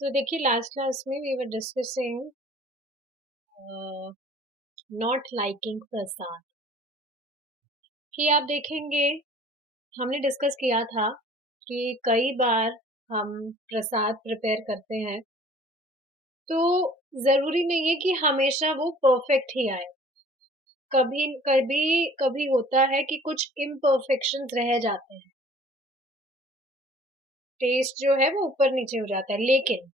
तो देखिए last class में we were discussing not liking prasad कि आप देखेंगे हमने डिस्कस किया था कि कई बार हम प्रसाद प्रिपेयर करते हैं तो जरूरी नहीं है कि हमेशा वो परफेक्ट ही आए। कभी कभी कभी होता है कि कुछ इम्परफेक्शंस रह जाते हैं, टेस्ट जो है वो ऊपर नीचे हो जाता है। लेकिन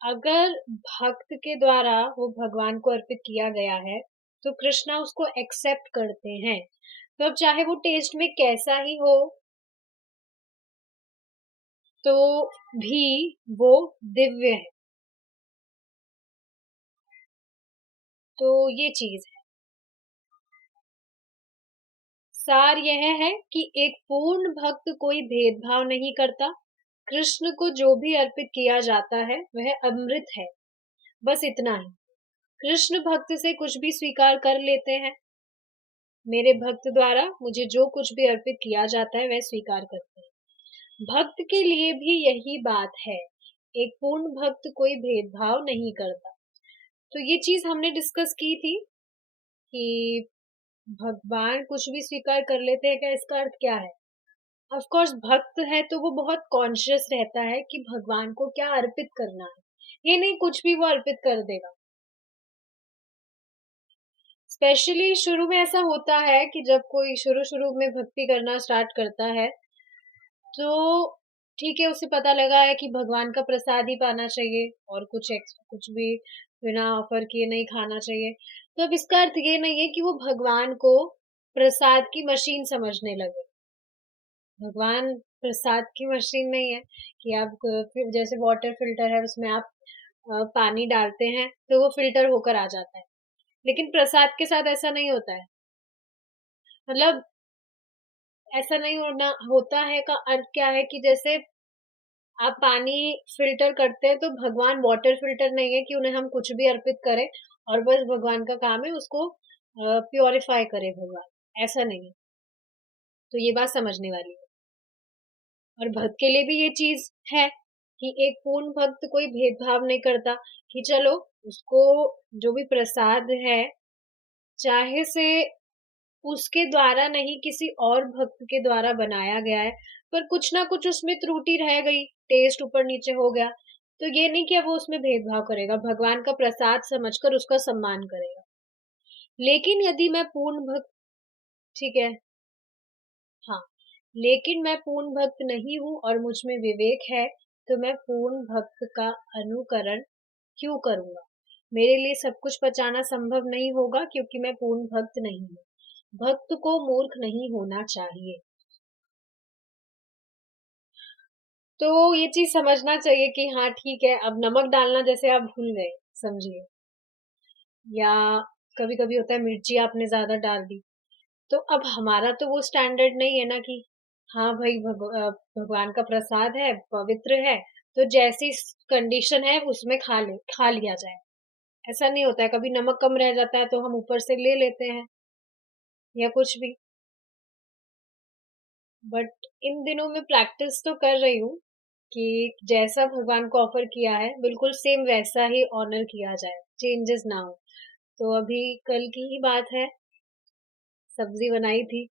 अगर भक्त के द्वारा वो भगवान को अर्पित किया गया है तो कृष्णा उसको एक्सेप्ट करते हैं। तो अब चाहे वो टेस्ट में कैसा ही हो तो भी वो दिव्य है। तो ये चीज है। सार यह है कि एक पूर्ण भक्त कोई भेदभाव नहीं करता। कृष्ण को जो भी अर्पित किया जाता है वह अमृत है, बस इतना ही। कृष्ण भक्त से कुछ भी स्वीकार कर लेते हैं। मेरे भक्त द्वारा मुझे जो कुछ भी अर्पित किया जाता है वह स्वीकार करते हैं। भक्त के लिए भी यही बात है। एक पूर्ण भक्त कोई भेदभाव नहीं करता। तो ये चीज हमने डिस्कस की थी कि भगवान कुछ भी स्वीकार कर लेते हैं, क्या इसका अर्थ क्या है। ऑफ कोर्स भक्त है तो वो बहुत कॉन्शियस रहता है कि भगवान को क्या अर्पित करना है। ये नहीं कुछ भी वो अर्पित कर देगा। स्पेशली शुरू में ऐसा होता है कि जब कोई शुरू शुरू में भक्ति करना स्टार्ट करता है तो ठीक है, उसे पता लगा है कि भगवान का प्रसाद ही पाना चाहिए और कुछ एक्स्ट्रा कुछ भी बिना ऑफर किए नहीं खाना चाहिए। तो अब इसका अर्थ ये नहीं है कि वो भगवान को प्रसाद की मशीन समझने लगे। भगवान प्रसाद की मशीन नहीं है कि आप जैसे वाटर फिल्टर है उसमें आप पानी डालते हैं तो वो फिल्टर होकर आ जाता है। लेकिन प्रसाद के साथ ऐसा नहीं होता है। मतलब ऐसा नहीं होना होता है का अर्थ क्या है कि जैसे आप पानी फिल्टर करते हैं तो भगवान वाटर फिल्टर नहीं है कि उन्हें हम कुछ भी अर्पित करें और बस भगवान का काम है उसको प्योरीफाई करे भगवान, ऐसा नहीं है। तो ये बात समझने वाली है। और भक्त के लिए भी ये चीज है कि एक पूर्ण भक्त कोई भेदभाव नहीं करता कि चलो उसको जो भी प्रसाद है चाहे से उसके द्वारा नहीं किसी और भक्त के द्वारा बनाया गया है, पर कुछ ना कुछ उसमें त्रुटि रह गई, टेस्ट ऊपर नीचे हो गया, तो ये नहीं कि अब वो उसमें भेदभाव करेगा, भगवान का प्रसाद समझकर उसका सम्मान करेगा। लेकिन यदि मैं पूर्ण भक्त, ठीक है, हाँ, लेकिन मैं पूर्ण भक्त नहीं हूँ और मुझ में विवेक है तो मैं पूर्ण भक्त का अनुकरण क्यों करूंगा। मेरे लिए सब कुछ पचाना संभव नहीं होगा क्योंकि मैं पूर्ण भक्त नहीं हूँ। भक्त को मूर्ख नहीं होना चाहिए। तो ये चीज समझना चाहिए कि हाँ ठीक है, अब नमक डालना जैसे आप भूल गए समझिए, या कभी कभी होता है मिर्ची आपने ज्यादा डाल दी, तो अब हमारा तो वो स्टैंडर्ड नहीं है ना कि हाँ भाई भगवान का प्रसाद है, पवित्र है, तो जैसी कंडीशन है उसमें खा लिया जाए। ऐसा नहीं होता है, कभी नमक कम रह जाता है तो हम ऊपर से ले लेते हैं या कुछ भी। बट इन दिनों में प्रैक्टिस तो कर रही हूँ कि जैसा भगवान को ऑफर किया है बिल्कुल सेम वैसा ही ऑनर किया जाए, चेंजेस ना हो। तो अभी कल की ही बात है, सब्जी बनाई थी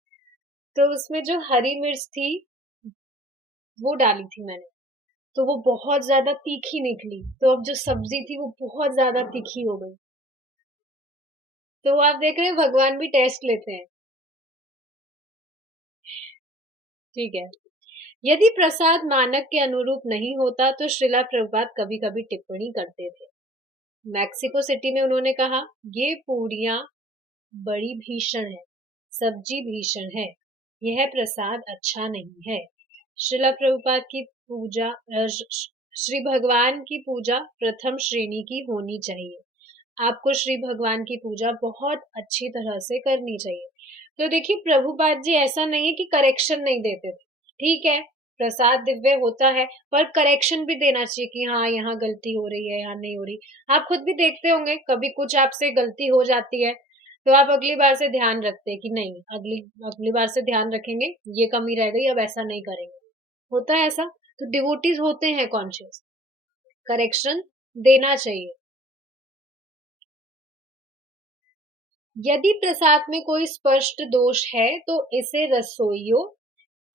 तो उसमें जो हरी मिर्च थी वो डाली थी मैंने, तो वो बहुत ज्यादा तीखी निकली, तो अब जो सब्जी थी वो बहुत ज्यादा तीखी हो गई। तो आप देख रहे हैं भगवान भी टेस्ट लेते हैं। ठीक है। यदि प्रसाद मानक के अनुरूप नहीं होता तो श्रीला प्रभुपाद कभी कभी टिप्पणी करते थे। मैक्सिको सिटी में उन्होंने कहा, ये पूड़ियां बड़ी भीषण है, सब्जी भीषण है, यह प्रसाद अच्छा नहीं है। श्रीला प्रभुपाद की पूजा श्री भगवान की पूजा प्रथम श्रेणी की होनी चाहिए। आपको श्री भगवान की पूजा बहुत अच्छी तरह से करनी चाहिए। तो देखिए प्रभुपाद जी ऐसा नहीं है कि करेक्शन नहीं देते थे। ठीक है, प्रसाद दिव्य होता है पर करेक्शन भी देना चाहिए कि हाँ यहाँ गलती हो रही है, यहाँ नहीं हो रही। आप खुद भी देखते होंगे कभी कुछ आपसे गलती हो जाती है तो आप अगली बार से ध्यान रखते हैं कि नहीं, अगली अगली बार से ध्यान रखेंगे, ये कमी रह गई, अब ऐसा नहीं करेंगे। होता है ऐसा। तो डिवोटीज होते हैं कॉन्शियस। करेक्शन देना चाहिए। यदि प्रसाद में कोई स्पष्ट दोष है तो इसे रसोइयों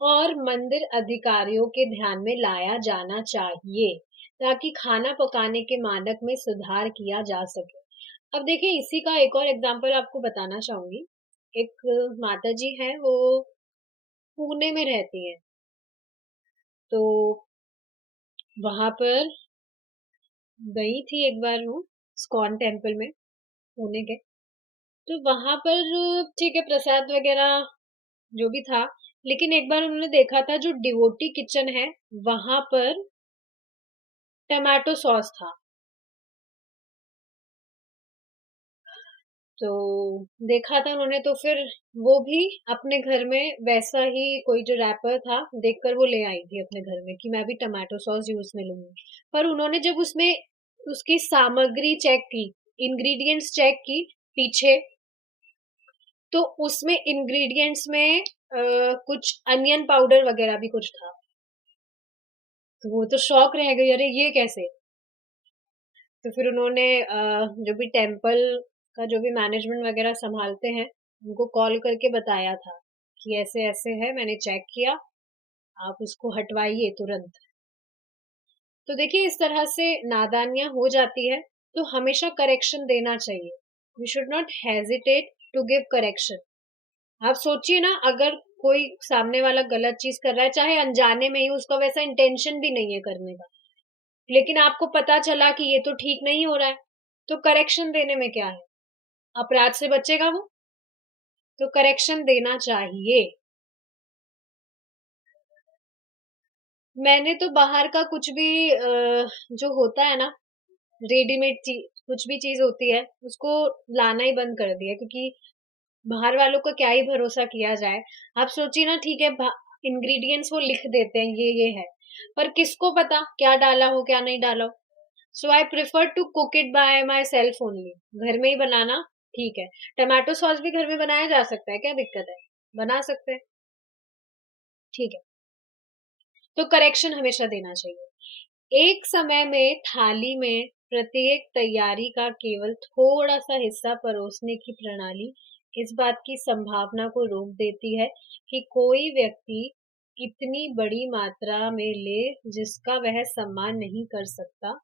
और मंदिर अधिकारियों के ध्यान में लाया जाना चाहिए, ताकि खाना पकाने के मानक में सुधार किया जा सके। अब देखिए, इसी का एक और एग्जांपल आपको बताना चाहूंगी। एक माताजी हैं, वो पुणे में रहती हैं। तो वहां पर गई थी एक बार वो स्कॉन टेम्पल में, पुणे के। तो वहां पर ठीक है, प्रसाद वगैरह जो भी था, लेकिन एक बार उन्होंने देखा था जो डिवोटी किचन है, वहां पर टमाटो सॉस था। तो देखा था उन्होंने, तो फिर वो भी अपने घर में वैसा ही कोई जो रैपर था देखकर वो ले आई थी अपने घर में कि मैं भी टमाटो सॉस यूज में लूंगी। पर उन्होंने जब उसमें उसकी सामग्री चेक की, इंग्रेडिएंट्स चेक की पीछे, तो उसमें इंग्रेडिएंट्स में कुछ अनियन पाउडर वगैरह भी कुछ था। तो वो तो शॉक रह गई, अरे ये कैसे। तो फिर उन्होंने जो भी टेम्पल का जो भी मैनेजमेंट वगैरह संभालते हैं, उनको कॉल करके बताया था कि ऐसे ऐसे है, मैंने चेक किया, आप उसको हटवाइए तुरंत। तो देखिए, इस तरह से नादानियां हो जाती है, तो हमेशा करेक्शन देना चाहिए। We should not hesitate to give correction. आप सोचिए ना, अगर कोई सामने वाला गलत चीज कर रहा है, चाहे अनजाने में ही, उसका वैसा इंटेंशन भी नहीं है करने का, लेकिन आपको पता चला कि ये तो ठीक नहीं हो रहा है, तो करेक्शन देने में क्या है, अपराध से बचेगा वो। तो करेक्शन देना चाहिए। मैंने तो बाहर का कुछ भी जो होता है ना, रेडीमेड चीज, कुछ भी चीज होती है, उसको लाना ही बंद कर दिया, क्योंकि बाहर वालों का क्या ही भरोसा किया जाए। आप सोचिए ना, ठीक है, इंग्रेडिएंट्स वो लिख देते हैं ये है, पर किसको पता क्या डाला हो क्या नहीं डाला हो। So I prefer to cook it by myself only. घर में ही बनाना ठीक है। टमाटो सॉस भी घर में बनाया जा सकता है, क्या दिक्कत है, बना सकते हैं, ठीक है। तो करेक्शन हमेशा देना चाहिए। एक समय में थाली में प्रत्येक तैयारी का केवल थोड़ा सा हिस्सा परोसने की प्रणाली इस बात की संभावना को रोक देती है कि कोई व्यक्ति इतनी बड़ी मात्रा में ले जिसका वह सम्मान नहीं कर सकता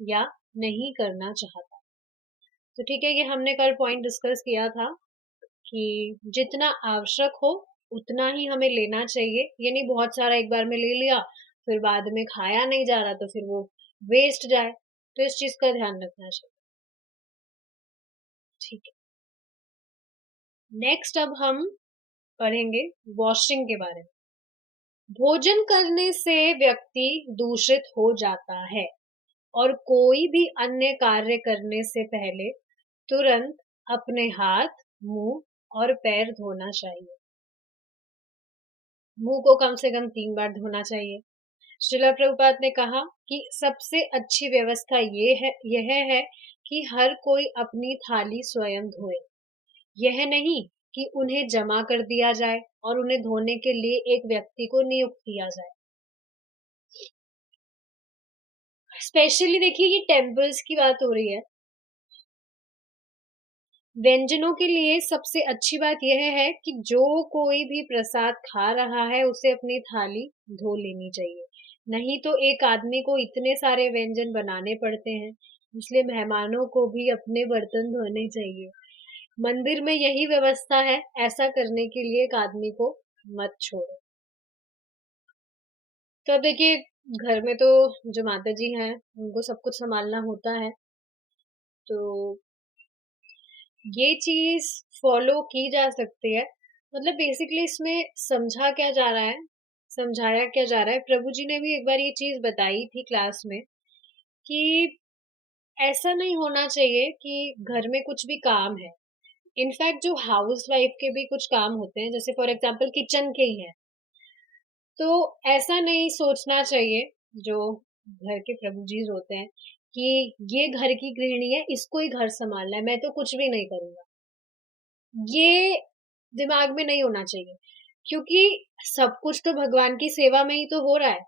या नहीं करना चाहता। तो ठीक है, ये हमने कल पॉइंट डिस्कस किया था कि जितना आवश्यक हो उतना ही हमें लेना चाहिए। ये नहीं बहुत सारा एक बार में ले लिया, फिर बाद में खाया नहीं जा रहा तो फिर वो वेस्ट जाए। तो इस चीज का ध्यान रखना चाहिए, ठीक है। नेक्स्ट अब हम पढ़ेंगे वॉशिंग के बारे में। भोजन करने से व्यक्ति दूषित हो जाता है और कोई भी अन्य कार्य करने से पहले तुरंत अपने हाथ, मुंह और पैर धोना चाहिए। मुंह को कम से कम 3 बार धोना चाहिए। श्रीला प्रभुपाद ने कहा कि सबसे अच्छी व्यवस्था यह है कि हर कोई अपनी थाली स्वयं धोए। यह नहीं कि उन्हें जमा कर दिया जाए और उन्हें धोने के लिए एक व्यक्ति को नियुक्त किया जाए। स्पेशली देखिए, ये टेम्पल्स की बात हो रही है। व्यंजनों के लिए सबसे अच्छी बात यह है कि जो कोई भी प्रसाद खा रहा है उसे अपनी थाली धो लेनी चाहिए। नहीं तो एक आदमी को इतने सारे व्यंजन बनाने पड़ते हैं, इसलिए मेहमानों को भी अपने बर्तन धोने चाहिए। मंदिर में यही व्यवस्था है, ऐसा करने के लिए एक आदमी को मत छोड़ो। तो अब देखिए, घर में तो जो माता जी हैं उनको सब कुछ संभालना होता है, तो ये चीज फॉलो की जा सकती है। मतलब बेसिकली इसमें समझा क्या जा रहा है, समझाया क्या जा रहा है, प्रभु जी ने भी एक बार ये चीज बताई थी क्लास में कि ऐसा नहीं होना चाहिए कि घर में कुछ भी काम है, इनफैक्ट जो हाउस वाइफ के भी कुछ काम होते हैं, जैसे फॉर एग्जांपल किचन के ही है, तो ऐसा नहीं सोचना चाहिए जो घर के प्रभु जी होते हैं कि ये घर की गृहिणी है, इसको ही घर संभालना है, मैं तो कुछ भी नहीं करूंगा। ये दिमाग में नहीं होना चाहिए, क्योंकि सब कुछ तो भगवान की सेवा में ही तो हो रहा है।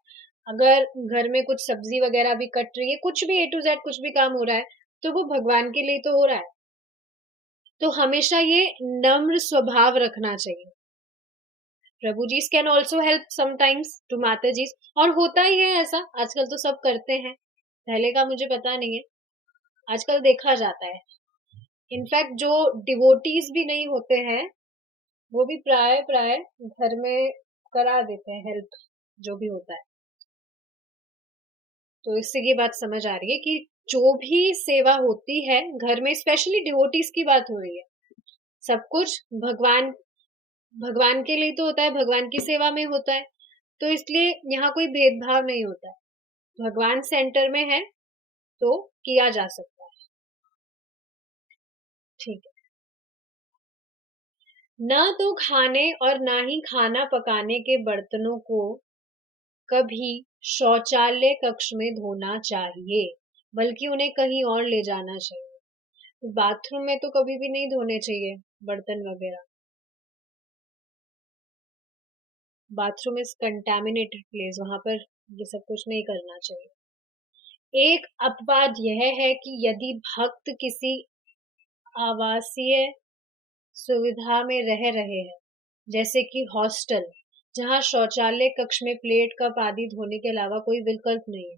अगर घर में कुछ सब्जी वगैरह भी कट रही है, कुछ भी A to Z कुछ भी काम हो रहा है, तो वो भगवान के लिए तो हो रहा है। तो हमेशा ये नम्र स्वभाव रखना चाहिए। Prabhu ji can also help sometimes to Mata ji, और होता ही है ऐसा, आजकल तो सब करते हैं। पहले का मुझे पता नहीं है, आजकल देखा जाता है। इनफैक्ट जो डिवोटीज भी नहीं होते हैं, वो भी प्राय प्राय घर में करा देते हैं हेल्प, जो भी होता है। तो इससे ये बात समझ आ रही है कि जो भी सेवा होती है घर में, स्पेशली डिवोटीज की बात हो रही है, सब कुछ भगवान भगवान के लिए तो होता है, भगवान की सेवा में होता है। तो इसलिए यहाँ कोई भेदभाव नहीं होता है, भगवान सेंटर में है तो किया जा सकता है। ठीक है। न तो खाने और ना ही खाना पकाने के बर्तनों को कभी शौचालय कक्ष में धोना चाहिए, बल्कि उन्हें कहीं और ले जाना चाहिए। बाथरूम में तो कभी भी नहीं धोने चाहिए बर्तन वगैरह। बाथरूम इज कंटेमिनेटेड प्लेस, वहां पर ये सब कुछ नहीं करना चाहिए। एक अपवाद यह है कि यदि भक्त किसी आवासीय सुविधा में रह रहे हैं, जैसे कि हॉस्टल, जहां शौचालय कक्ष में प्लेट कप आदि धोने के अलावा कोई विकल्प नहीं है।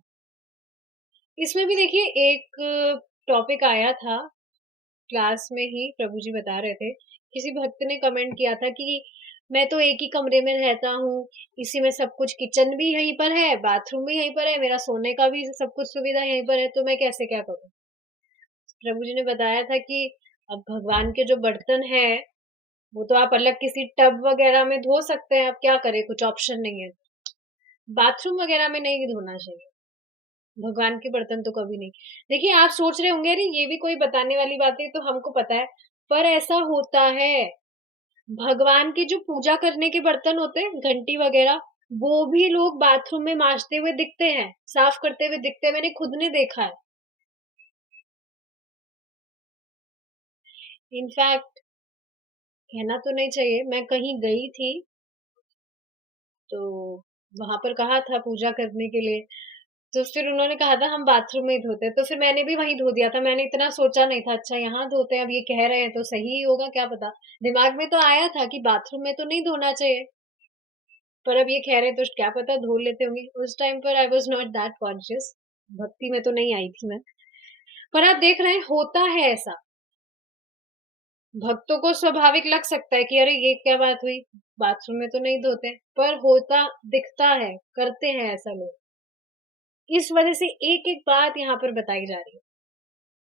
इसमें भी देखिए एक टॉपिक आया था क्लास में ही, प्रभु जी बता रहे थे, किसी भक्त ने कमेंट किया था कि मैं तो एक ही कमरे में रहता हूँ, इसी में सब कुछ, किचन भी यहीं पर है, बाथरूम भी यहीं पर है, मेरा सोने का भी सब कुछ सुविधा यहीं पर है, तो मैं कैसे क्या करूँ। प्रभु जी ने बताया था कि अब भगवान के जो बर्तन है, वो तो आप अलग किसी टब वगैरह में धो सकते हैं, अब क्या करें, कुछ ऑप्शन नहीं है। बाथरूम वगैरह में नहीं धोना चाहिए भगवान के बर्तन, तो कभी नहीं। देखिए आप सोच रहे होंगे, अरे ये भी कोई बताने वाली बात है, तो हमको पता है, पर ऐसा होता है। भगवान की जो पूजा करने के बर्तन होते हैं, घंटी वगैरह, वो भी लोग बाथरूम में मांजते हुए दिखते हैं, साफ करते हुए दिखते हैं, मैंने खुद ने देखा है। इनफैक्ट कहना तो नहीं चाहिए, मैं कहीं गई थी तो वहां पर कहा था पूजा करने के लिए, तो फिर उन्होंने कहा था हम बाथरूम में ही धोते हैं, तो फिर मैंने भी वहीं धो दिया था। मैंने इतना सोचा नहीं था, अच्छा यहाँ धोते हैं, अब ये कह रहे हैं तो सही ही होगा, क्या पता। दिमाग में तो आया था कि बाथरूम में तो नहीं धोना चाहिए, पर अब ये कह रहे हैं तो क्या पता धो लेते होंगे। उस टाइम पर I was not that conscious, भक्ति में तो नहीं आई थी मैं। पर आप देख रहे हैं होता है ऐसा, भक्तों को स्वाभाविक लग सकता है कि अरे ये क्या बात हुई, बाथरूम में तो नहीं धोते, पर होता दिखता है, करते हैं ऐसा लोग। इस वजह से एक एक बात यहाँ पर बताई जा रही है।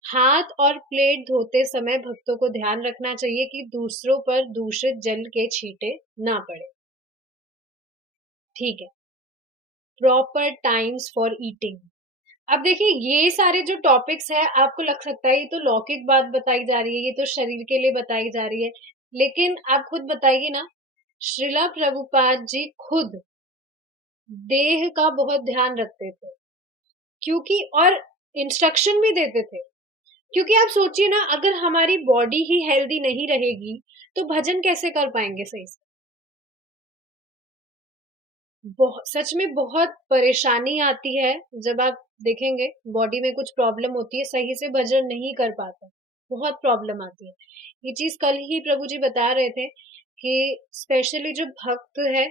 हाथ और प्लेट धोते समय भक्तों को ध्यान रखना चाहिए कि दूसरों पर दूषित जल के छींटे ना पड़े। ठीक है। Proper times for eating. अब देखिए ये सारे जो टॉपिक्स है, आपको लग सकता है ये तो लौकिक बात बताई जा रही है, ये तो शरीर के लिए बताई जा रही है, लेकिन आप खुद बताइए ना, श्रीला प्रभुपाद जी खुद देह का बहुत ध्यान रखते थे, क्योंकि और इंस्ट्रक्शन भी देते थे। क्योंकि आप सोचिए ना, अगर हमारी बॉडी ही हेल्दी नहीं रहेगी तो भजन कैसे कर पाएंगे सही से। सच में बहुत परेशानी आती है, जब आप देखेंगे बॉडी में कुछ प्रॉब्लम होती है, सही से भजन नहीं कर पाता, बहुत प्रॉब्लम आती है। ये चीज कल ही प्रभु जी बता रहे थे कि स्पेशली जो भक्त है,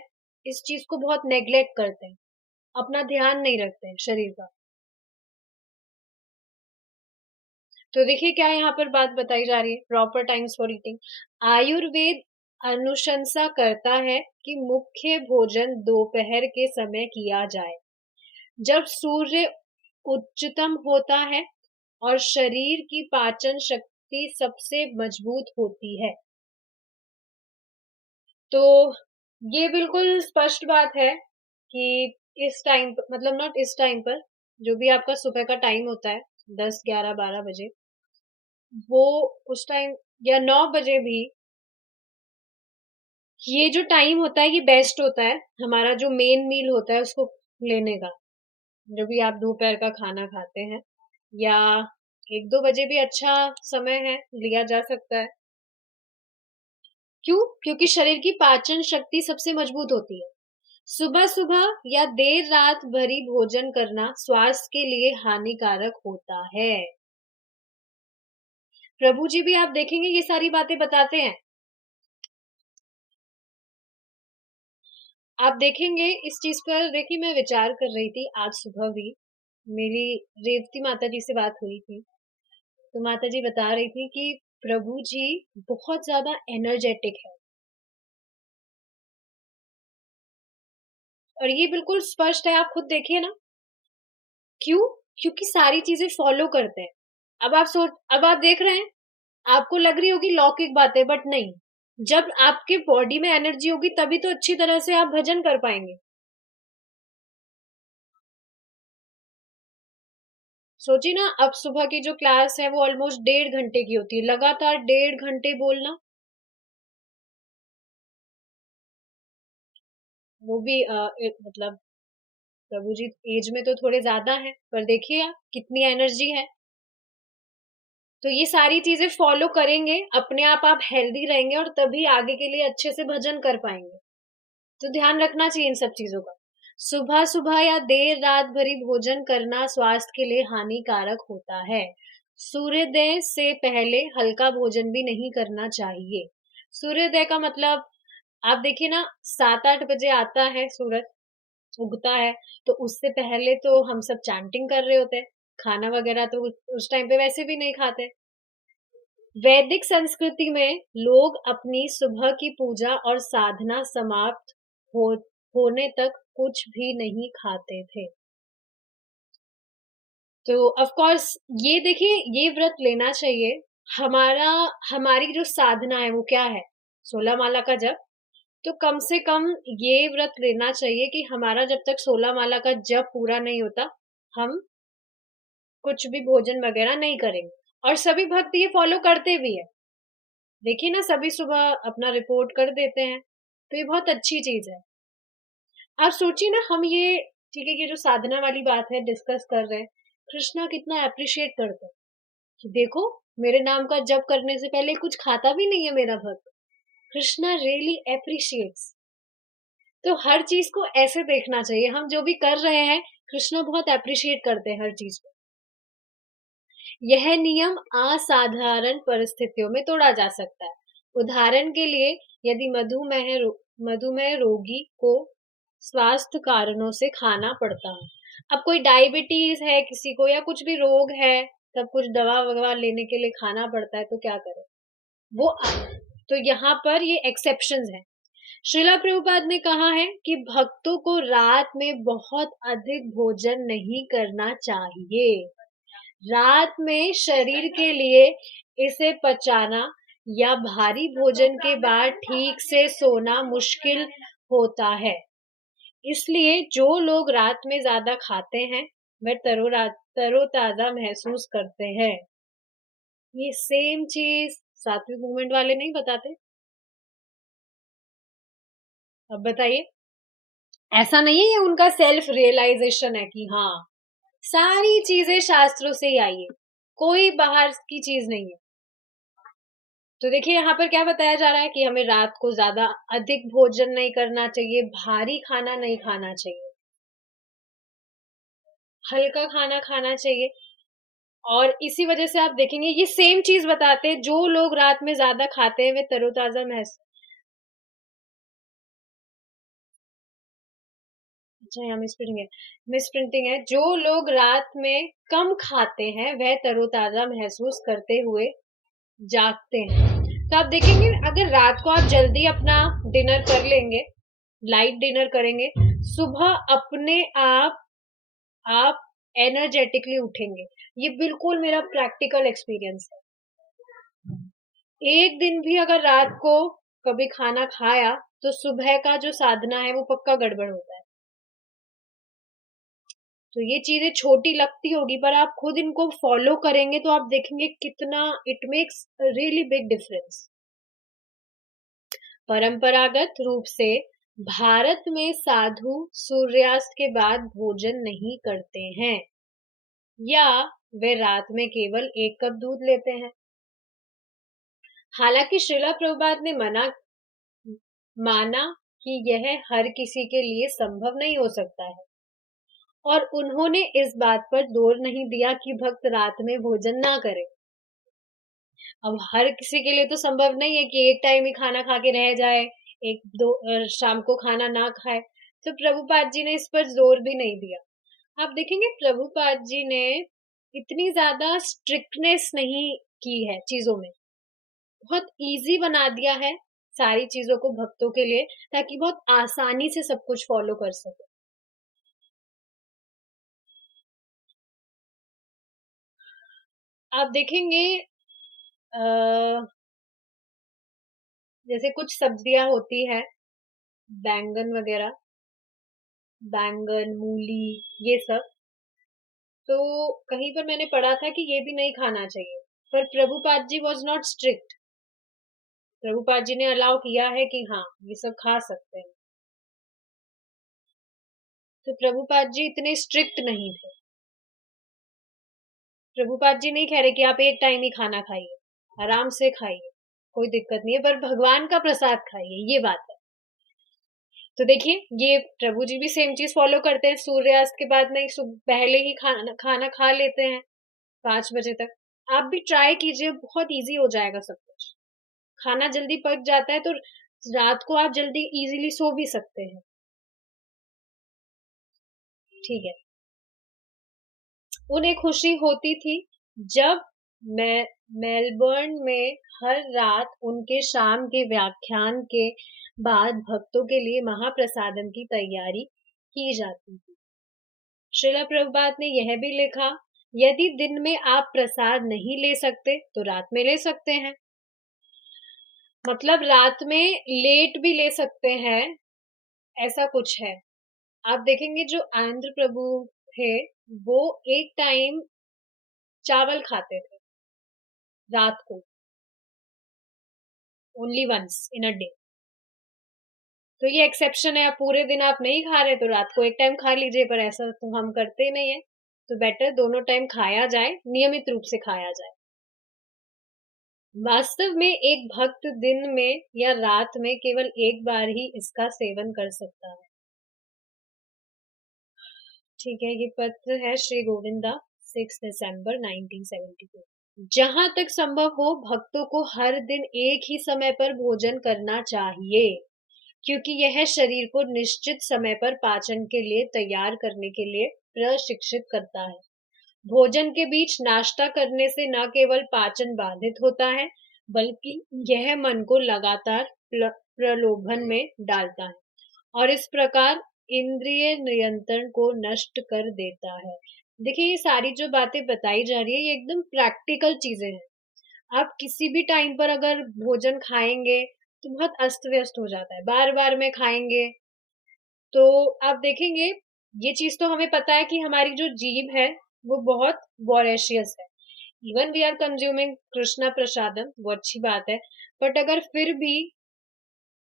इस चीज को बहुत नेग्लेक्ट करते हैं, अपना ध्यान नहीं रखते हैं शरीर का। तो देखिए क्या यहाँ पर बात बताई जा रही है, proper times for eating. Ayurveda अनुशंसा करता है कि मुख्य भोजन दोपहर के समय किया जाए, जब सूर्य उच्चतम होता है और शरीर की पाचन शक्ति सबसे मजबूत होती है। तो ये बिल्कुल स्पष्ट बात है कि इस टाइम, मतलब नॉट इस टाइम पर, जो भी आपका सुबह का टाइम होता है, 10, 11, 12 बजे, वो उस टाइम, या 9 बजे भी, ये जो टाइम होता है ये बेस्ट होता है, हमारा जो मेन मील होता है उसको लेने का। जो भी आप दोपहर का खाना खाते हैं, या 1, 2 बजे भी अच्छा समय है, लिया जा सकता है। क्यों? क्योंकि शरीर की पाचन शक्ति सबसे मजबूत होती है। सुबह-सुबह या देर रात भरी भोजन करना स्वास्थ्य के लिए हानिकारक होता है। प्रभु जी भी आप देखेंगे ये सारी बातें बताते हैं। आप देखेंगे इस चीज पर, देखिए मैं विचार कर रही थी आज सुबह भी, मेरी रेवती माता जी से बात हुई थी, तो माता जी बता रही थी कि प्रभु जी बहुत ज्यादा एनर्जेटिक है, और ये बिल्कुल स्पष्ट है, आप खुद देखिए ना। क्यों? क्योंकि सारी चीजें फॉलो करते हैं। अब आप देख रहे हैं, आपको लग रही होगी लौकिक बातें, बट नहीं। जब आपके बॉडी में एनर्जी होगी तभी तो अच्छी तरह से आप भजन कर पाएंगे। सोचिए ना, अब सुबह की जो क्लास है वो ऑलमोस्ट 1.5 घंटे की होती है, लगातार 1.5 घंटे बोलना। वो भी मतलब प्रभु जी एज में तो थोड़े ज्यादा हैं, पर देखिए आप कितनी एनर्जी है। तो ये सारी चीजें फॉलो करेंगे, अपने आप हेल्दी रहेंगे, और तभी आगे के लिए अच्छे से भजन कर पाएंगे। तो ध्यान रखना चाहिए इन सब चीजों का। सुबह सुबह या देर रात भरी भोजन करना स्वास्थ्य के लिए हानिकारक होता है। सूर्योदय से पहले हल्का भोजन भी नहीं करना चाहिए। सूर्योदय का मतलब, आप देखिए ना, 7-8 बजे आता है सूरज, उगता है, तो उससे पहले तो हम सब चैंटिंग कर रहे होते हैं। खाना वगैरह तो उस टाइम पे वैसे भी नहीं खाते। वैदिक संस्कृति में लोग अपनी सुबह की पूजा और साधना समाप्त हो होने तक कुछ भी नहीं खाते थे। तो ऑफ कोर्स ये देखिए, ये व्रत लेना चाहिए। हमारा हमारी जो साधना है वो क्या है? 16 माला का जप। तो कम से कम ये व्रत लेना चाहिए कि हमारा जब तक 16 माला का जप पूरा नहीं होता, हम कुछ भी भोजन वगैरह नहीं करेंगे। और सभी भक्त ये फॉलो करते भी है। देखिए ना, सभी सुबह अपना रिपोर्ट कर देते हैं, तो ये बहुत अच्छी चीज है। आप सोचिए ना, हम ये, ठीक है, ये जो साधना वाली बात है डिस्कस कर रहे हैं, कृष्णा कितना अप्रिशिएट करते हैं कि देखो, मेरे नाम का जप करने से पहले कुछ खाता भी नहीं है मेरा भक्त। Krishna really appreciates. तो हर चीज को ऐसे देखना चाहिए, हम जो भी कर रहे हैं, कृष्णा बहुत अप्रिशिएट करते हैं हर चीज को। यह नियम असाधारण परिस्थितियों में तोड़ा जा सकता है। उदाहरण के लिए, यदि मधुमेह रोगी को स्वास्थ्य कारणों से खाना पड़ता है। अब कोई डायबिटीज है किसी को, या कुछ भी रोग है, तब कुछ दवा वगैरह लेने के लिए खाना पड़ता है, तो क्या करें? वो तो यहाँ पर ये एक्सेप्शंस हैं। श्रीला प्रभुपाद ने कहा है कि भक्तों को रात में बहुत अधिक भोजन नहीं करना चाहिए। रात में शरीर के लिए इसे पचाना या भारी भोजन के बाद ठीक से सोना मुश्किल होता है। इसलिए जो लोग रात में ज्यादा खाते हैं, वह तरोताजा महसूस करते हैं। ये सेम चीज सात्विक मूवमेंट वाले नहीं बताते। अब बताइए, ऐसा नहीं है ये उनका सेल्फ रियलाइजेशन है कि हाँ, सारी चीजें शास्त्रों से ही आई है, कोई बाहर की चीज नहीं है। तो देखिए यहाँ पर क्या बताया जा रहा है कि हमें रात को ज्यादा अधिक भोजन नहीं करना चाहिए, भारी खाना नहीं खाना चाहिए, हल्का खाना खाना चाहिए। और इसी वजह से आप देखेंगे ये सेम चीज बताते हैं, जो लोग रात में ज्यादा खाते हैं वे तरोताजा महसूस। अच्छा, यहाँ मिस प्रिंटिंग है। जो लोग रात में कम खाते हैं वह तरोताजा महसूस करते हुए जागते हैं। तो आप देखेंगे, अगर रात को आप जल्दी अपना डिनर कर लेंगे, लाइट डिनर करेंगे, सुबह अपने आप एनर्जेटिकली उठेंगे। ये बिल्कुल मेरा प्रैक्टिकल एक्सपीरियंस है। एक दिन भी अगर रात को कभी खाना खाया, तो सुबह का जो साधना है वो पक्का गड़बड़ होता है। तो ये चीजें छोटी लगती होगी, पर आप खुद इनको फॉलो करेंगे तो आप देखेंगे कितना it makes really big difference. परंपरागत रूप से भारत में साधु सूर्यास्त के बाद भोजन नहीं करते हैं, या वे रात में केवल 1 कप दूध लेते हैं। हालांकि श्रीला प्रभुपाद ने माना कि यह हर किसी के लिए संभव नहीं हो सकता है, और उन्होंने इस बात पर जोर नहीं दिया कि भक्त रात में भोजन ना करे। अब हर किसी के लिए तो संभव नहीं है कि एक टाइम ही खाना खा के रह जाए, एक दो शाम को खाना ना खाए। तो प्रभुपाद जी ने इस पर जोर भी नहीं दिया। आप देखेंगे प्रभुपाद जी ने इतनी ज्यादा स्ट्रिक्टनेस नहीं की है चीजों में, बहुत इजी बना दिया है सारी चीजों को भक्तों के लिए, ताकि बहुत आसानी से सब कुछ फॉलो कर सके। आप देखेंगे जैसे कुछ सब्जियां होती है, बैंगन वगैरह, बैंगन, मूली, ये सब, तो कहीं पर मैंने पढ़ा था कि ये भी नहीं खाना चाहिए, पर Prabhupada ji was not strict. Prabhupada ji ने अलाउ किया है कि हाँ ये सब खा सकते हैं। तो प्रभुपाद जी इतने स्ट्रिक्ट नहीं थे। प्रभुपाद जी नहीं कह रहे कि आप एक टाइम ही खाना खाइए, आराम से खाइए, कोई दिक्कत नहीं है, पर भगवान का प्रसाद खाइए, ये बात है। तो देखिए ये प्रभु जी भी सेम चीज फॉलो करते हैं, सूर्यास्त के बाद नहीं, पहले ही खाना खा लेते हैं 5 बजे तक। आप भी ट्राई कीजिए, बहुत इजी हो जाएगा सब कुछ। खाना जल्दी पक जाता है, तो रात को आप जल्दी इजीली सो भी सकते हैं। ठीक है। उन्हें खुशी होती थी जब मैं मेलबर्न में हर रात उनके शाम के व्याख्यान के बाद भक्तों के लिए महाप्रसादम की तैयारी की जाती थी। श्रीला प्रभुपाद ने यह भी लिखा, यदि दिन में आप प्रसाद नहीं ले सकते तो रात में ले सकते हैं। मतलब रात में लेट भी ले सकते हैं, ऐसा कुछ है। आप देखेंगे जो आंध्र प्रभु थे, वो एक टाइम चावल खाते थे रात को, only once in a day. तो ये एक्सेप्शन है, आप पूरे दिन आप नहीं खा रहे तो रात को एक टाइम खा लीजिए, पर ऐसा तो हम करते ही नहीं है। तो बेटर दोनों टाइम खाया जाए, नियमित रूप से खाया जाए। वास्तव में एक भक्त दिन में या रात में केवल एक बार ही इसका सेवन कर सकता है। ठीक है, ये पत्र है श्री गोविंदा, 6 दिसंबर 1972। जहां तक संभव हो भक्तों को हर दिन एक ही समय पर भोजन करना चाहिए, क्योंकि यह शरीर को निश्चित समय पर पाचन के लिए तैयार करने के लिए प्रशिक्षित करता है। भोजन के बीच नाश्ता करने से न केवल पाचन बाधित होता है, बल्कि यह मन को लगातार प्रलोभन में डालता है और इस प्रकार इंद्रिय नियंत्रण को नष्ट कर देता है। देखिए ये सारी जो बातें बताई जा रही है, ये एकदम प्रैक्टिकल चीजें हैं। आप किसी भी टाइम पर अगर भोजन खाएंगे तो बहुत अस्त व्यस्त हो जाता है, बार बार में खाएंगे तो आप देखेंगे, ये चीज तो हमें पता है कि हमारी जो जीभ है वो बहुत वॉरेशियस है। Even we are consuming Krishna prasadam, वो अच्छी बात है, बट अगर फिर भी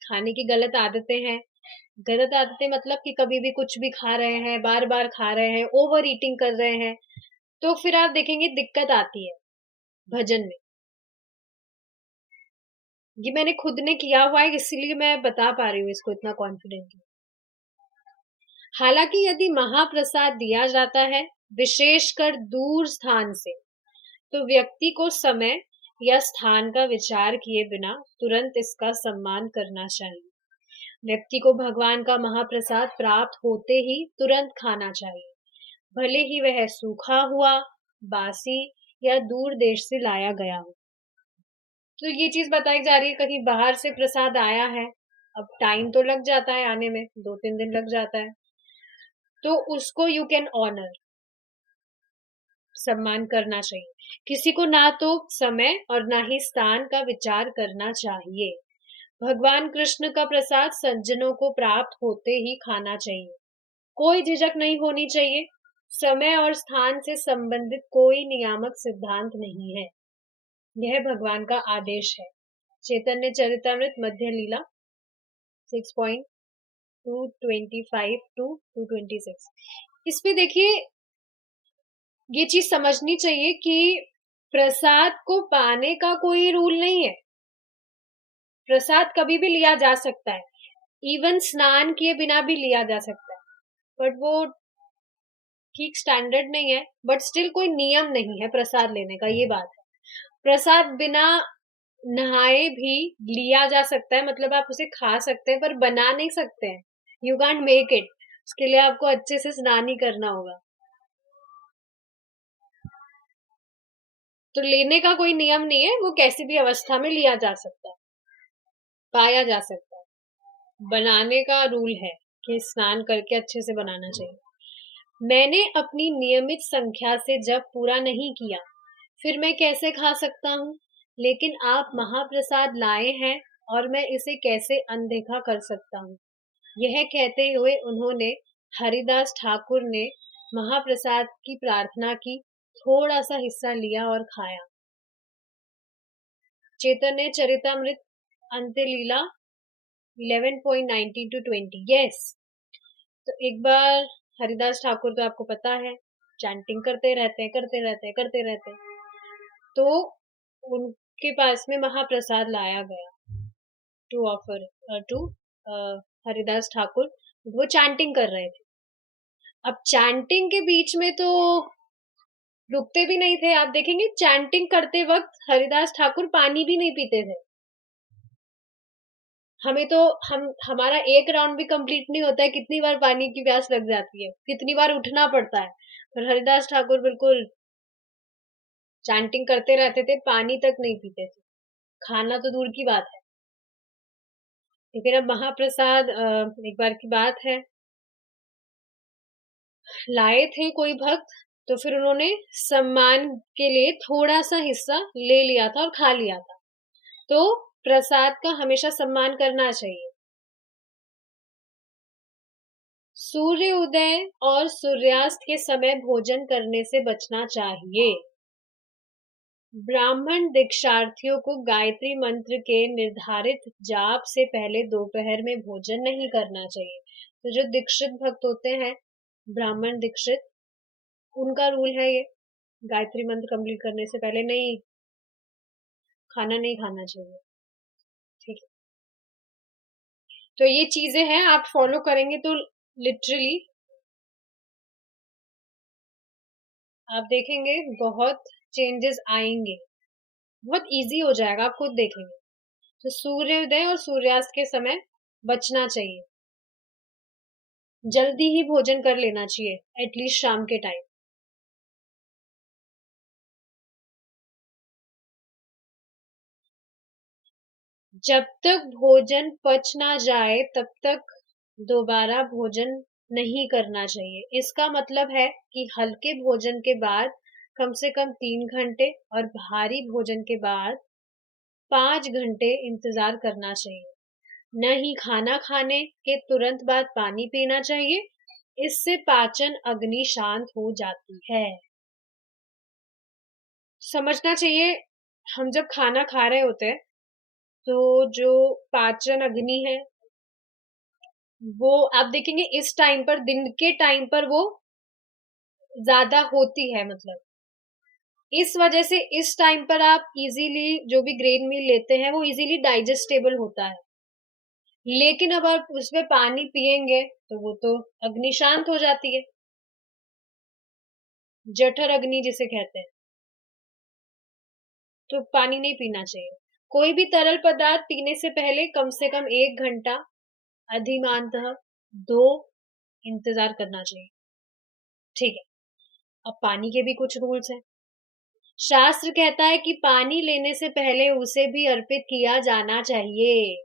खाने की गलत आदतें हैं, गलत आदतें मतलब कि कभी भी कुछ भी खा रहे हैं, बार बार खा रहे हैं, ओवर ईटिंग कर रहे हैं, तो फिर आप देखेंगे दिक्कत आती है भजन में। ये मैंने खुद ने किया हुआ है, इसीलिए मैं बता पा रही हूँ इसको इतना कॉन्फिडेंटली। हालांकि यदि महाप्रसाद दिया जाता है, विशेषकर दूर स्थान से, तो व्यक्ति को समय या स्थान का विचार किए बिना तुरंत इसका सम्मान करना चाहिए। व्यक्ति को भगवान का महाप्रसाद प्राप्त होते ही तुरंत खाना चाहिए, भले ही वह सूखा हुआ, बासी या दूर देश से लाया गया हो। तो ये चीज बताई जा रही है, कहीं बाहर से प्रसाद आया है, अब टाइम तो लग जाता है आने में, 2-3 दिन लग जाता है, तो उसको यू कैन ऑनर, सम्मान करना चाहिए। किसी को ना तो समय और ना ही स्थान का विचार करना चाहिए। भगवान कृष्ण का प्रसाद सज्जनों को प्राप्त होते ही खाना चाहिए, कोई झिझक नहीं होनी चाहिए। समय और स्थान से संबंधित कोई नियामक सिद्धांत नहीं है, यह भगवान का आदेश है। चैतन्य चरितमृत मध्य लीला 6.225 to 226। इस पे देखिए ये चीज समझनी चाहिए कि प्रसाद को पाने का कोई रूल नहीं है, प्रसाद कभी भी लिया जा सकता है। इवन स्नान किए बिना भी लिया जा सकता है, बट वो ठीक स्टैंडर्ड नहीं है, बट स्टिल कोई नियम नहीं है प्रसाद लेने का, ये बात है। प्रसाद बिना नहाए भी लिया जा सकता है, मतलब आप उसे खा सकते हैं पर बना नहीं सकते हैं। यू कांट मेक इट, उसके लिए आपको अच्छे से स्नान ही करना होगा। तो लेने का कोई नियम नहीं है, वो कैसी भी अवस्था में लिया जा सकता है, पाया जा सकता है। बनाने का रूल है कि स्नान करके अच्छे से बनाना चाहिए। मैंने अपनी नियमित संख्या से जब पूरा नहीं किया, फिर मैं कैसे खा सकता हूँ? लेकिन आप महाप्रसाद लाए हैं और मैं इसे कैसे अनदेखा कर सकता हूँ? यह कहते हुए उन्होंने, हरिदास ठाकुर ने महाप्रसाद की प्रार्थना की, थोड़ा सा हिस्सा लिया और खाया। चैतन्य चरितमृत अंत्यलीला 11.19 to 20। यस, तो एक बार हरिदास ठाकुर तो आपको पता है चैंटिंग करते रहते हैं, करते रहते हैं, करते रहते हैं। तो उनके पास में महाप्रसाद लाया गया to offer to Haridas Thakur. वो चैंटिंग कर रहे थे। अब चैंटिंग के बीच में तो रुकते भी नहीं थे। आप देखेंगे चैंटिंग करते वक्त हरिदास ठाकुर पानी भी नहीं पीते थे। हमें तो हमारा एक राउंड भी कंप्लीट नहीं होता है, कितनी बार पानी की प्यास लग जाती है, कितनी बार उठना पड़ता है। पर हरिदास ठाकुर बिल्कुल चैंटिंग करते रहते थे, पानी तक नहीं पीते थे। खाना तो दूर की बात है। लेकिन अब महाप्रसाद एक बार की बात है, लाए थे कोई भक्त, तो फिर उन्होंने सम्मान के लिए थोड़ा सा हिस्सा ले लिया था और खा लिया था। तो प्रसाद का हमेशा सम्मान करना चाहिए। सूर्य उदय और सूर्यास्त के समय भोजन करने से बचना चाहिए। ब्राह्मण दीक्षार्थियों को गायत्री मंत्र के निर्धारित जाप से पहले दोपहर में भोजन नहीं करना चाहिए। तो जो दीक्षित भक्त होते हैं, ब्राह्मण दीक्षित, उनका रूल है ये, गायत्री मंत्र कंप्लीट करने से पहले नहीं, खाना नहीं खाना चाहिए। ठीक है, तो ये चीजें हैं, आप फॉलो करेंगे तो लिटरली आप देखेंगे बहुत चेंजेस आएंगे, बहुत इजी हो जाएगा, आप खुद देखेंगे। तो सूर्योदय और सूर्यास्त के समय बचना चाहिए, जल्दी ही भोजन कर लेना चाहिए, एटलीस्ट शाम के टाइम। जब तक भोजन पच ना जाए तब तक दोबारा भोजन नहीं करना चाहिए। इसका मतलब है कि हल्के भोजन के बाद कम से कम 3 घंटे और भारी भोजन के बाद 5 घंटे इंतजार करना चाहिए। न ही खाना खाने के तुरंत बाद पानी पीना चाहिए, इससे पाचन अग्नि शांत हो जाती है। समझना चाहिए, हम जब खाना खा रहे होते हैं तो जो पाचन अग्नि है वो आप देखेंगे इस टाइम पर, दिन के टाइम पर वो ज्यादा होती है, मतलब इस वजह से इस टाइम पर आप इजीली जो भी ग्रेन मील लेते हैं वो इजीली डाइजेस्टेबल होता है। लेकिन अब आप उसमें पानी पिएंगे तो वो तो अग्नि शांत हो जाती है, जठर अग्नि जिसे कहते हैं। तो पानी नहीं पीना चाहिए। कोई भी तरल पदार्थ पीने से पहले कम से कम 1 घंटा, अधिमानतः 2, इंतजार करना चाहिए। ठीक है, अब पानी के भी कुछ रूल्स हैं। शास्त्र कहता है कि पानी लेने से पहले उसे भी अर्पित किया जाना चाहिए।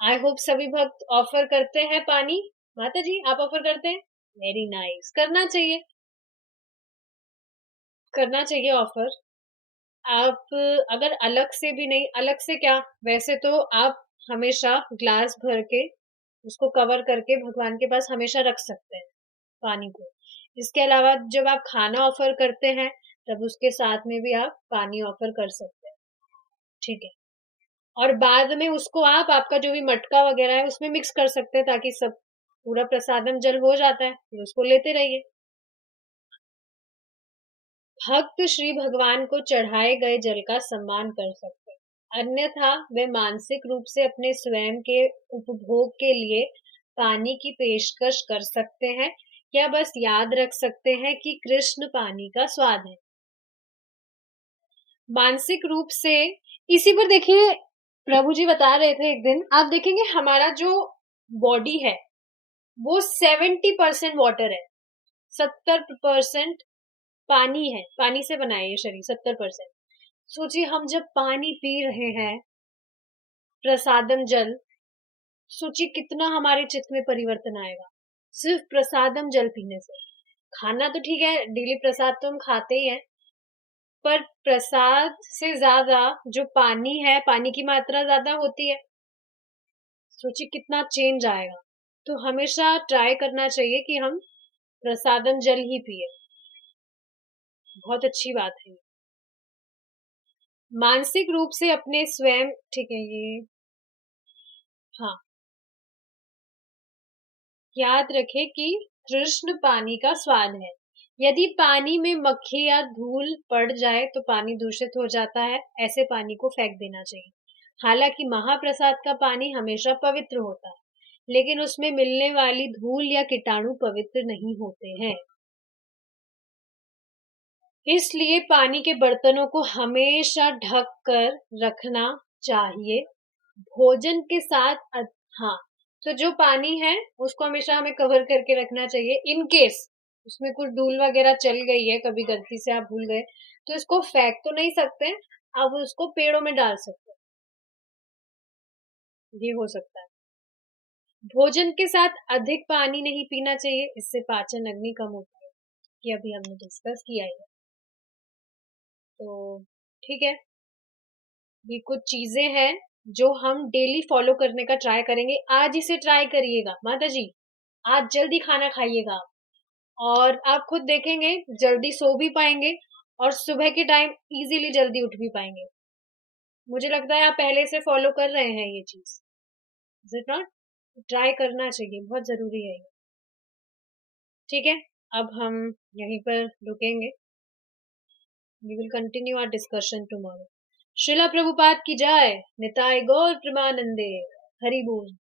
आई होप सभी भक्त ऑफर करते हैं पानी। माता जी आप ऑफर करते हैं? वेरी नाइस, करना चाहिए, करना चाहिए ऑफर। आप अगर अलग से भी नहीं, अलग से क्या, वैसे तो आप हमेशा ग्लास भर के उसको कवर करके भगवान के पास हमेशा रख सकते हैं पानी को। इसके अलावा जब आप खाना ऑफर करते हैं तब उसके साथ में भी आप पानी ऑफर कर सकते हैं। ठीक है, और बाद में उसको आप, आपका जो भी मटका वगैरह है उसमें मिक्स कर सकते हैं, ताकि सब पूरा प्रसादम जल हो जाता है, फिर उसको लेते रहिए। भक्त श्री भगवान को चढ़ाए गए जल का सम्मान कर सकते हैं। अन्यथा वे मानसिक रूप से अपने स्वयं के उपभोग के लिए पानी की पेशकश कर सकते हैं या बस याद रख सकते हैं कि कृष्ण पानी का स्वाद है। मानसिक रूप से इसी पर देखिए, प्रभु जी बता रहे थे एक दिन, आप देखेंगे हमारा जो बॉडी है वो 70% वाटर है, 70% पानी है, पानी से बना है ये शरीर 70%। सोचिए हम जब पानी पी रहे हैं, प्रसादम जल, सोचिए कितना हमारे चित्त में परिवर्तन आएगा सिर्फ प्रसादम जल पीने से। खाना तो ठीक है, डेली प्रसाद तो हम खाते ही हैं, पर प्रसाद से ज्यादा जो पानी है, पानी की मात्रा ज्यादा होती है। सोचिए कितना चेंज आएगा। तो हमेशा ट्राई करना चाहिए कि हम प्रसादम जल ही पिए। बहुत अच्छी बात है। मानसिक रूप से अपने स्वयं, ठीक है ये, हाँ, याद रखें कि कृष्ण पानी का स्वाद है। यदि पानी में मक्खी या धूल पड़ जाए तो पानी दूषित हो जाता है, ऐसे पानी को फेंक देना चाहिए। हालांकि महाप्रसाद का पानी हमेशा पवित्र होता है, लेकिन उसमें मिलने वाली धूल या कीटाणु पवित्र नहीं होते हैं। इसलिए पानी के बर्तनों को हमेशा ढक कर रखना चाहिए। भोजन के साथ हाँ, तो जो पानी है उसको हमेशा हमें कवर करके रखना चाहिए। इन केस उसमें कुछ धूल वगैरह चल गई है, कभी गलती से आप भूल गए, तो इसको फेंक तो नहीं सकते, आप उसको पेड़ों में डाल सकते हैं, ये हो सकता है। भोजन के साथ अधिक पानी नहीं पीना चाहिए, इससे पाचन अग्नि कम होती है, ये अभी हमने डिस्कस किया है। तो ठीक है, ये कुछ चीजें हैं जो हम डेली फॉलो करने का ट्राई करेंगे। आज इसे ट्राई करिएगा माता जी, आज जल्दी खाना खाइएगा आप, और आप खुद देखेंगे जल्दी सो भी पाएंगे और सुबह के टाइम इजीली जल्दी उठ भी पाएंगे। मुझे लगता है आप पहले से फॉलो कर रहे हैं ये चीज, इज इट नॉट? ट्राई करना चाहिए, बहुत जरूरी है ये। ठीक है, अब हम यहीं पर रुकेंगे। We will continue our discussion tomorrow. Srila Prabhupada की जय। निताय गौर प्रेमानंदे। हरि बोल।